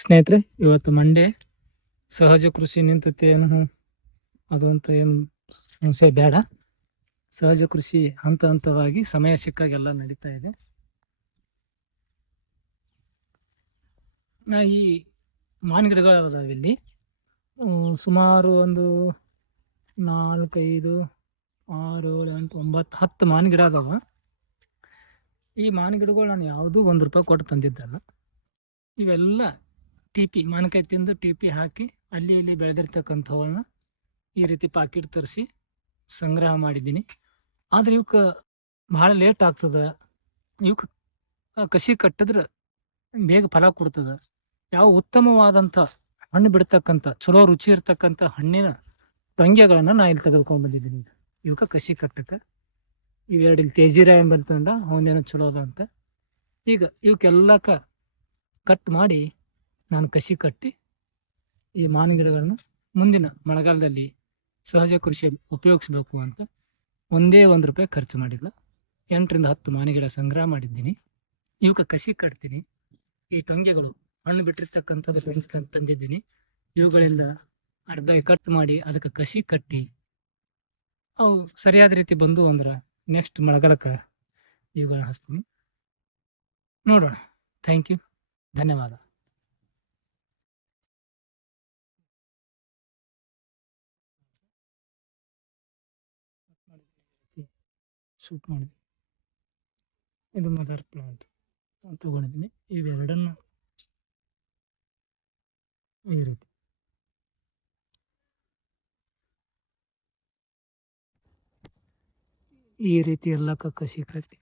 ಸ್ನೇಹಿತರೆ, ಇವತ್ತು ಮಂಡೇ ಸಹಜ ಕೃಷಿ ನಿಂತತೆ ಏನು ಅದು ಅಂತ ಏನು ಹಿಂಸೆ ಬೇಡ. ಸಹಜ ಕೃಷಿ ಹಂತ ಹಂತವಾಗಿ ಸಮಯ ಸಿಕ್ಕಾಗೆಲ್ಲ ನಡೀತಾ ಇದೆ. ಈ ಮಾವಿನ ಗಿಡಗಳದಾವ ಇಲ್ಲಿ. ಸುಮಾರು ಒಂದು 4, 5, 6, 7, 8, 9, 10 ಮಾವಿನ ಗಿಡ ಅದಾವ. ಈ ಮಾವಿನ ಗಿಡಗಳು ನಾನು ಯಾವುದೂ ₹1 ಕೊಟ್ಟು ತಂದಿದ್ದಲ್ಲ. ಇವೆಲ್ಲ ಟಿಪಿ ಮಾವಿನಕಾಯಿ ತಿಂದು ಟಿಪಿ ಹಾಕಿ ಅಲ್ಲಿ ಇಲ್ಲಿ ಬೆಳೆದಿರ್ತಕ್ಕಂಥವನ್ನ ಈ ರೀತಿ ಪಾಕಿಟ್ ತರಿಸಿ ಸಂಗ್ರಹ ಮಾಡಿದ್ದೀನಿ. ಆದ್ರೆ ಇವಕ್ಕೆ ಭಾಳ ಲೇಟ್ ಆಗ್ತದೆ. ಇವಕ್ಕೆ ಕಸಿ ಕಟ್ಟಿದ್ರೆ ಬೇಗ ಫಲ ಕೊಡ್ತದೆ. ಯಾವ ಉತ್ತಮವಾದಂಥ ಹಣ್ಣು ಬಿಡ್ತಕ್ಕಂಥ ಚಲೋ ರುಚಿ ಇರ್ತಕ್ಕಂಥ ಹಣ್ಣಿನ ಟೊಂಗೆಗಳನ್ನು ನಾ ಇಲ್ಲಿ ತೆಗೆದುಕೊಂಡು ಬಂದಿದ್ದೀನಿ. ಇವಕ್ಕೆ ಕಸಿ ಕಟ್ಟಕ್ಕೆ ಇವೆರಡು ಇಲ್ಲಿ ತೇಜಿರಾಯ ಬಂತಂದ ಅವನೇನೋ ಚಲೋ ಅದ ಅಂತ. ಈಗ ಇವಕ್ಕೆಲ್ಲಕ್ಕ ಕಟ್ ಮಾಡಿ ನಾನು ಕಸಿ ಕಟ್ಟಿ ಈ ಮಾವಿನ ಗಿಡಗಳನ್ನು ಮುಂದಿನ ಮಳೆಗಾಲದಲ್ಲಿ ಸಹಜ ಕೃಷಿಯಲ್ಲಿ ಉಪಯೋಗಿಸ್ಬೇಕು ಅಂತ ಒಂದೇ ₹1 ಖರ್ಚು ಮಾಡಿಲ್ಲ. 8ರಿಂದ 10 ಮಾವಿನ ಗಿಡ ಸಂಗ್ರಹ ಮಾಡಿದ್ದೀನಿ. ಇವಕ್ಕೆ ಕಸಿ ಕಟ್ತೀನಿ. ಈ ಟೊಂಗೆಗಳು ಹಣ್ಣು ಬಿಟ್ಟಿರ್ತಕ್ಕಂಥದ್ದು ತಂದಿದ್ದೀನಿ. ಇವುಗಳಿಂದ ಅರ್ಧ ಕಟ್ ಮಾಡಿ ಅದಕ್ಕೆ ಕಸಿ ಕಟ್ಟಿ ಅವು ಸರಿಯಾದ ರೀತಿ ಬಂದು ಅಂದ್ರೆ ನೆಕ್ಸ್ಟ್ ಮಳೆಗಾಲಕ್ಕೆ ಇವುಗಳನ್ನ ಹಚ್ತೀನಿ. ನೋಡೋಣ. Thank you. ಧನ್ಯವಾದ. ಶೂಟ್ ಮಾಡಿದ್ವಿ. ಇದು ಮದರ್ ಪ್ಲಾಂಟ್ ತಗೊಂಡಿದ್ದೀನಿ. ಇವೆರಡನ್ನು ಈ ರೀತಿ ಎಲ್ಲ ಕಸಿ ಕಟ್ಟಿ